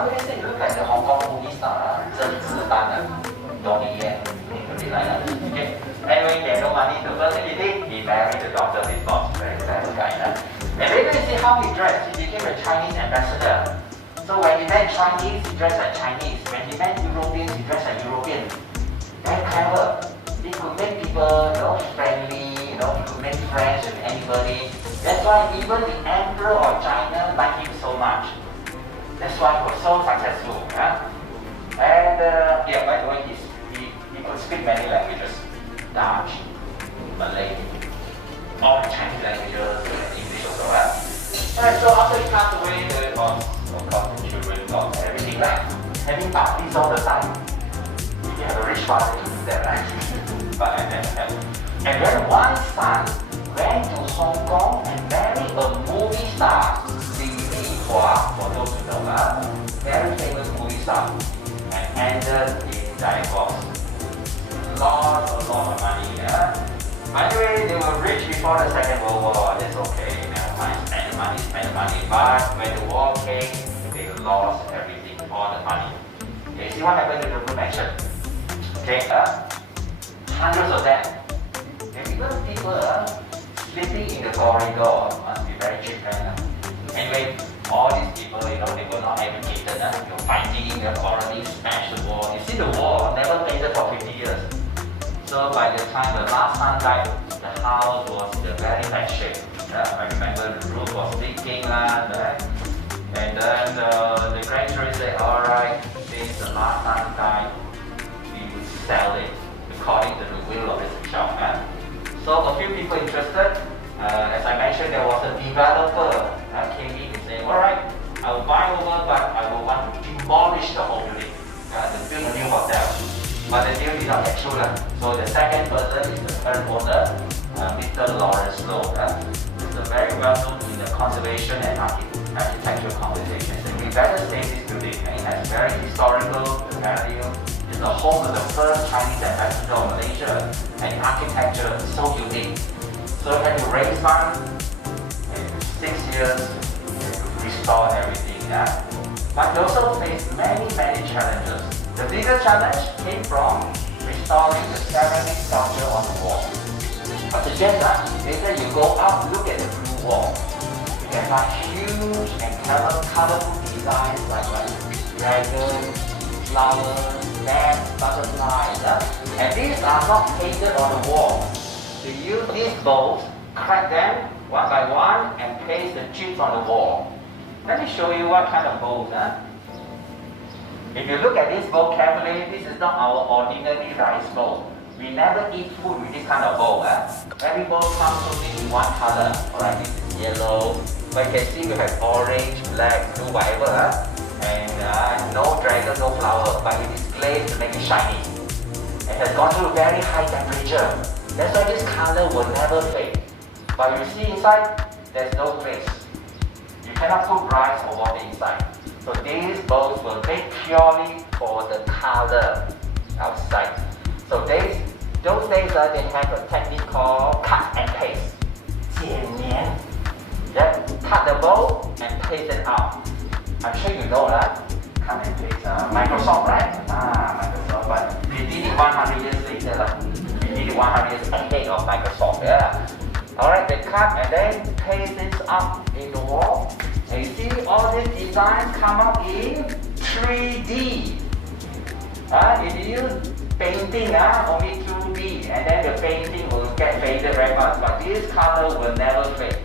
Nowadays, you look at the Hong Kong movie star, Cheong Fatt Tze+The, Donnie Yen, something like that. Okay. Anyway, he had no money. The first thing he did, he married the daughter of his boss. Very clever guy. And later you see how he dressed. He became a Chinese ambassador. So when he met Chinese, he dressed like Chinese. When he met Europeans, he dressed like European. Very clever. He could make people, friendly. He could make friends with anybody. That's why even the emperor of China liked him so much. That's why he was so successful. And by the way, he could speak many languages. Dutch, Malay, all Chinese languages, English also. Alright, so after he passed away, there was, of course, the children got everything right. Having parties all the time. If you have a rich father, you do that, right? But I never had. And then one son went to Hong Kong and married a movie star, Li Hua, for those who know, very famous movie star, and ended in divorce. A lot of money. By the way, they were rich before the Second World War. That's okay. Never mind. Spend the money. But when the war came, they lost everything, all the money. Okay, see what happened to the Blue Mansion? Okay, hundreds of them. And even people sleeping in the corridor must be very cheap, right? Anyway, all these people, they were not educated. You're fighting, they're already smashed the wall. You see, the wall never painted for 50 years. So by the time the last son died, the house was in a very bad shape. I remember the roof was leaking, right? And then the grandchildren said, alright, since the last son died, we would sell it according to the will of his child. So a few people interested. As I mentioned, there was a developer came in and said, alright, I will buy over, but I will want to demolish the whole building to build a new hotel. But the deal did not get through. So the second person is the current owner, Mr. Lawrence Low. He's very well known in the conservation and architectural conversation. So we better save this building. It has very historical value. It's the home of the first Chinese ambassador of Malaysia, and the architecture is so unique. So we had to raise funds in 6 years to restore everything. But we also faced many challenges. The biggest challenge came from restoring the ceramic sculpture on the wall. I suggest that later you go up, look at the blue wall. You can find huge and colorful designs like dragons, flowers, bats, butterflies. And these are not painted on the wall. They use these bowls, crack them one by one, and paste the chips on the wall. Let me show you what kind of bowls. If you look at this bowl carefully, this is not our ordinary rice bowl. We never eat food with this kind of bowl. Every bowl comes only in one color. Alright, this is yellow. But you can see we have orange, black, blue, whatever. And no dragon, no flower, but it is glazed to make it shiny. It has gone through very high temperature. That's why this color will never fade. But you see inside, there's no glaze. You cannot put rice or water inside. So these bowls were made purely for the color outside. So those days they have a technique called cut and paste. 剪黏. Cut the bowl and paste it out. I'm sure you know that. Cut and paste. Microsoft, right? Microsoft. But we did it 100 years later. We did it 100 years ahead of Microsoft. Alright, they cut and then paste it up in the wall. And you see all these designs come up in 3D. If you use painting, only 2D, and then the painting will get faded very much. But this color will never fade.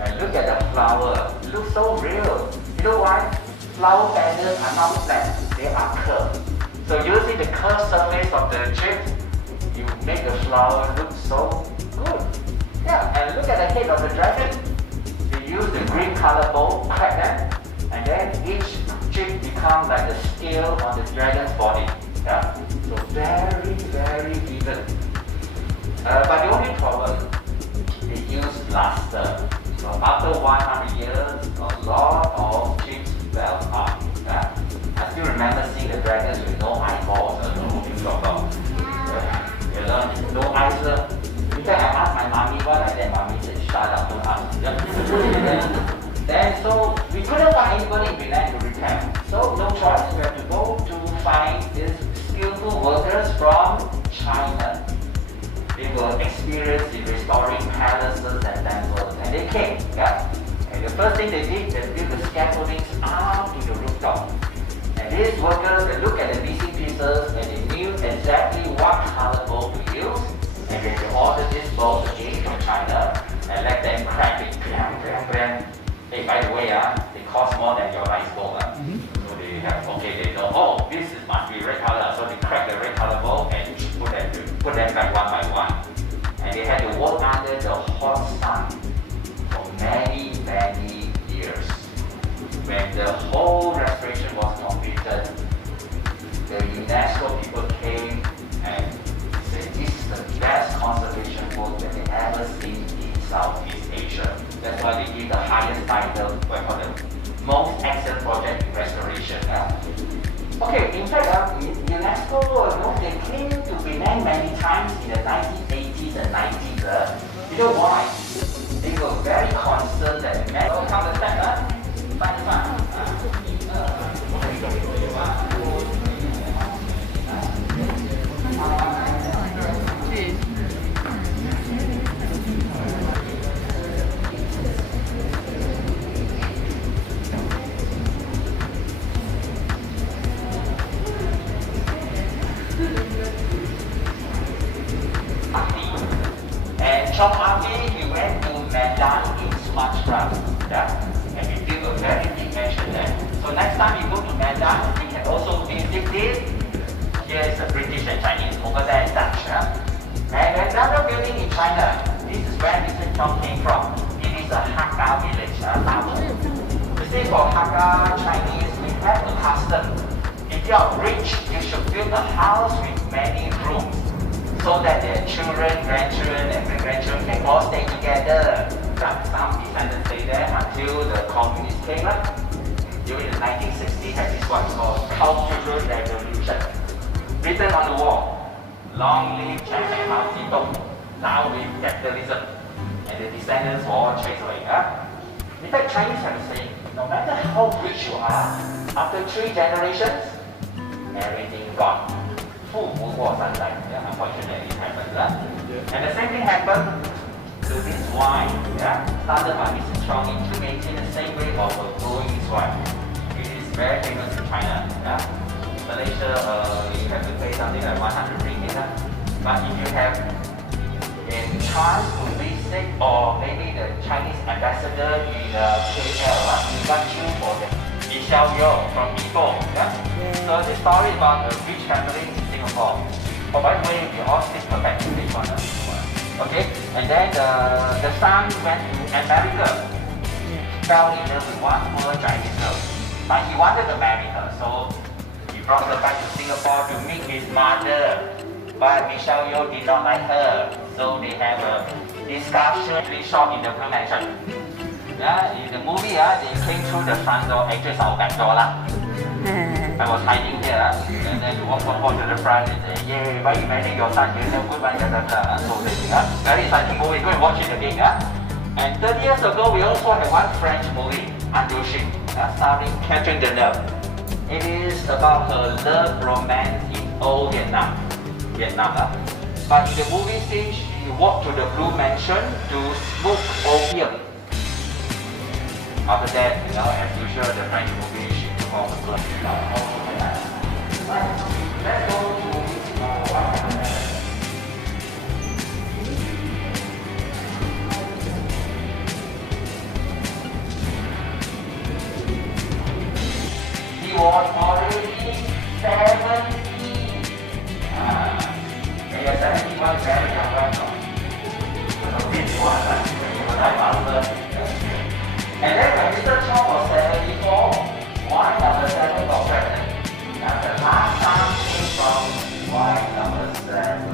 And look at the flower. It looks so real. You know why? Flower petals are not flat, they are curved. So using the curved surface of the chip, you make the flower look so good. And look at the head of the dragon. Use the green color bowl, crack them, and then each chip becomes like the scale on the dragon's body. So very vivid. But the only problem, they use luster. So after 100 years, a lot of chips fell off. I still remember seeing the dragons with no eyeballs. I don't know what you talk about. No eyes. In fact, I asked my mommy what I said. Mommy said, shut up, don't ask. Then so we couldn't find anybody in Penang to repair. So So no choice, we have to go to find these skillful workers from China. They were experienced in restoring palaces and temples, and they came. Yeah? And the first thing they did, they built the scaffoldings up to the rooftop. And these workers, they looked at the missing pieces and they knew exactly what color bowl to use. And then they ordered this bowl again from China and let them crack it. Hey, by the way, they cost more than your rice bowl. So they have, okay, they know, oh, this must be red color. So they crack the red color bowl and put them back one by one. And they had to work under the hot sun for many, many years. When the whole restoration was completed, the UNESCO people came and said this is the best conservation work that they ever seen in Southeast Asia. That's why they give the highest title for the most excellent project in restoration. Okay, in fact, UNESCO, they came to Penang many times in the 1980s and 90s. You know why? They were very concerned that come the step, and Cheong Fatt Tze+, he went to Medan in Sumatra, and he built a very big mansion there. So next time you go to Medan, you can also visit this. Here is the British and Chinese, over there is Dutch. And another building in China, this is where Mr. Cheong came from. It is a Hakka village. You see, for Hakka Chinese, we have a custom. If you are rich, you should build a house with many rooms, so that their children, grandchildren, and great-grandchildren can all stay together. Some descendants stay there until the communists came up. During the 1960s, had this what's called Cultural Revolution. Written on the wall, long live Chairman Hazi, down with capitalism. And the descendants were all chased away. In fact, Chinese have a saying, no matter how rich you are, after 3 generations, everything gone. Unfortunately, it happened. And the same thing happened to this wine. Started by Mr. Cheong implementing the same way of growing this wine. It is very famous in China. Malaysia, you have to pay something like 100 ringgit. But if you have a chance to visit, or maybe the Chinese ambassador in KL, invite you for the Michelle from Ipoh. So the story about the rich family in Singapore. Oh, by the way, we all speak perfect English. Okay, and then the son went to America, fell in love with one poor Chinese girl, but he wanted to marry her, so he brought her back to Singapore to meet his mother. But Michelle Yeoh did not like her, so they have a discussion shot in the Blue Mansion. In the movie, they came through the front door, actually it's our back door. I was hiding here, and then you walk to the front and say, yay, why you marrying your son? You're no good one, so very exciting movie, go and watch it again. And 30 years ago, we also had one French movie, Indochine, starring Catherine Deneuve. It is about her love romance in old Vietnam. But in the movie scene, she walked to the Blue Mansion to smoke opium. After that, as usual, the French movie, she took off the clothes. Let's go to he was already 70. Bây giờ 71 is very young right now. And then when Mr. Cheong was 74, wife number 7 got pregnant. And the last time came from wife number 7.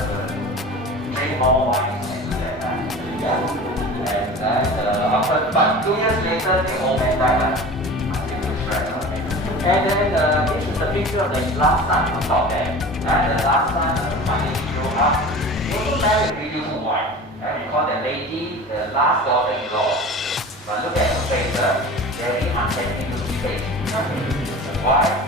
3 more wives and then but 2 years later, the old man died. And then this is the picture of the last son on top there. And the last son finally grew up. He also married a beautiful wife. And we call the lady the last daughter-in-law. But look at her face, very unhappy looking face. The wife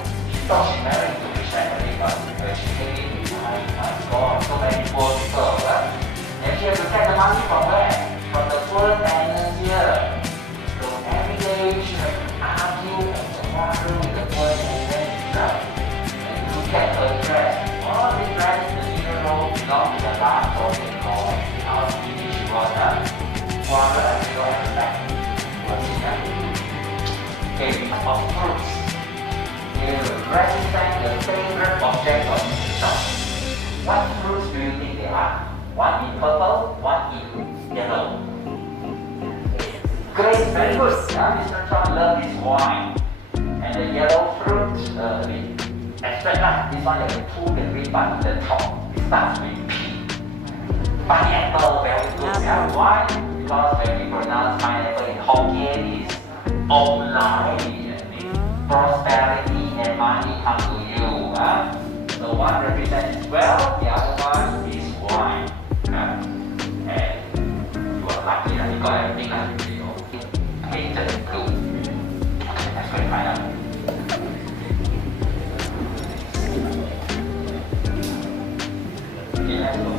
represent your favorite object of interest. What fruits do you think they are? One in purple, one in yellow. Great, very good. Mr. Chong loves his wine. And the yellow fruit, a bit extract. This one has two green part in the top. It starts with P. Pineapple, very good. Why? Because when we pronounce pineapple in Hokkien is Om Lai. Prosperity and money come to you. So one represents wealth, the other one is wine. And you are lucky that you got everything. Painted in blue. Let's go and find out. Okay, let's go.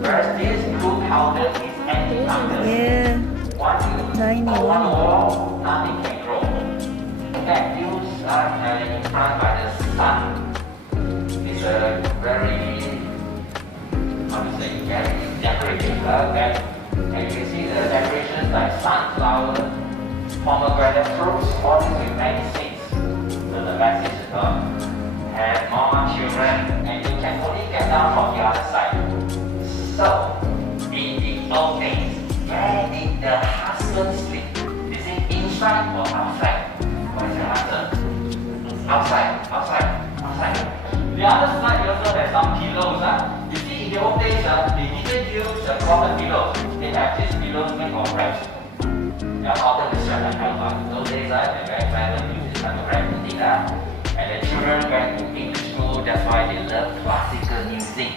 Whereas this blue powder is anti-fungus. Yeah. Tiny one. Nothing can grow. Cactus are implanted by the sun. It's a very, how to say, very decorative and you can see the decorations like sunflower, pomegranate fruits, all these with many seeds. So the message is have more children and you can only get down from the other side. So, in the old days, where did the husband sleep? Is it inside or outside? What is the answer? Outside, outside, outside. The other side also has some pillows. You see, in the old days, they didn't use the cotton pillows. They have these pillows made of wraps. Cotton is very high. In those days, they very excited to use this kind of wrapping thing. And the children went to English school, that's why they love classical music.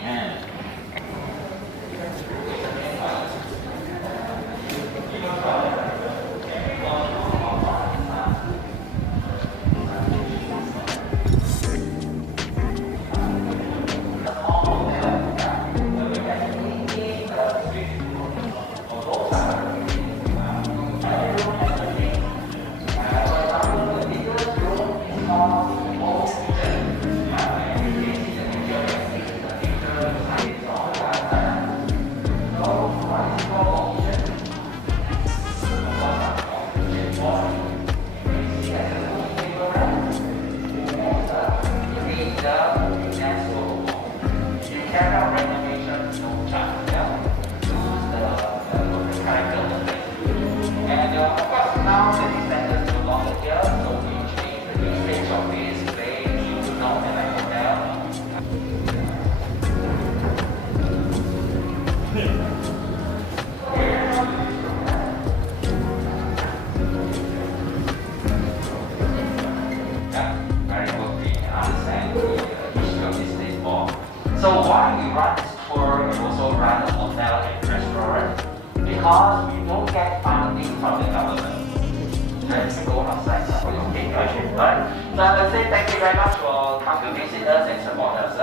So why we run this tour, we also run a hotel and restaurant because we don't get funding from the government. Let's go outside for your cake, right? So I would say thank you very much for coming to visit us and support us.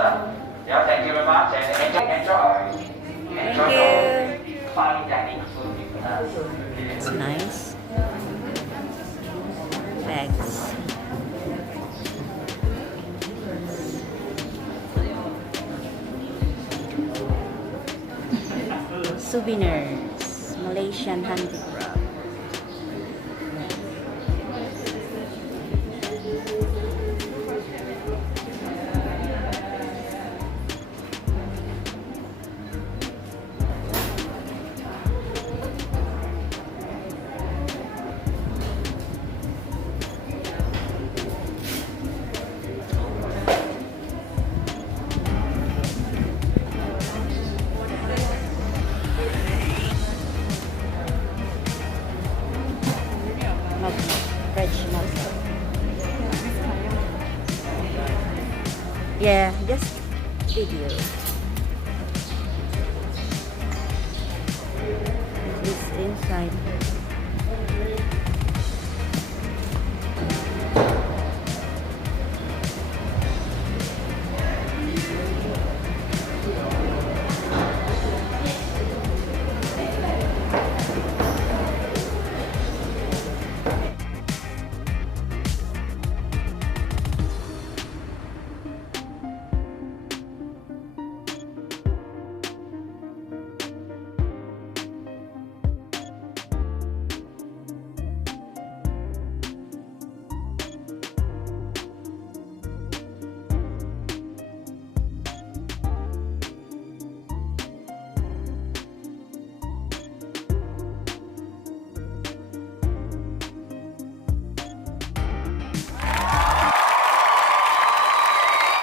Yeah, thank you very much and enjoy your fine dining food with us. It's nice. Bags. Souvenirs, Malaysian handicraft. Yeah, just video. It's inside.